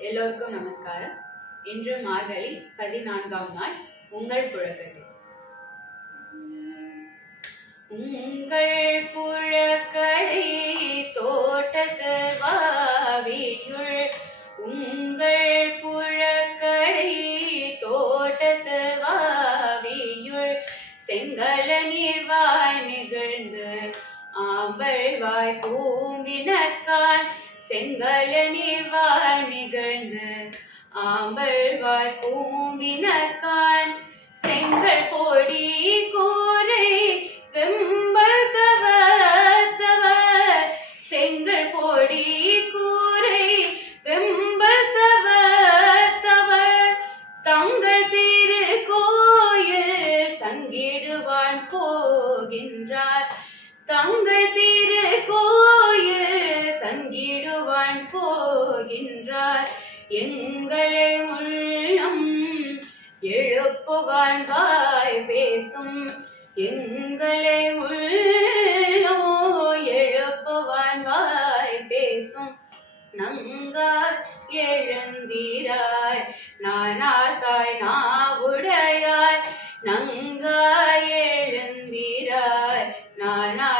எல்லோருக்கும் நமஸ்காரம். இன்று மார்கழி பதினான்காம் நாள் உங்கள் புழக்கட்டு உங்கள் புழக்கடை தோட்டத்து வாவியுள் உங்கள் புழக்கடை தோட்டத்து வாவியுள் செங்கல நீர்வாய் நிகழ்ந்து ஆம்பழ்வாய் பூமினக்கான் செங்கல நீர்வாய் நிகழ்ந்து ஆம்பழ்வாய் பூம்பினக்கான் செங்கல் பொடி கோரை வெம்பல் தவர் செங்கல் பொடி கூரை வெம்பல் தவர் தங்கள் திரு கோயில் சங்கிடுவான் போகின்றார். தங்கள் திரு கோயில் சங்கிடுவான் போகின்றார். எங்களை உள்ளம் எழுப்புவான் வாய் பேசும். எங்களை உள்ளோ எழுப்புவான் வாய் பேசும். நங்கார் எழுந்தீராய். நானாதாய் நாவுடையாய். நங்காய் எழுந்தீராய். நானா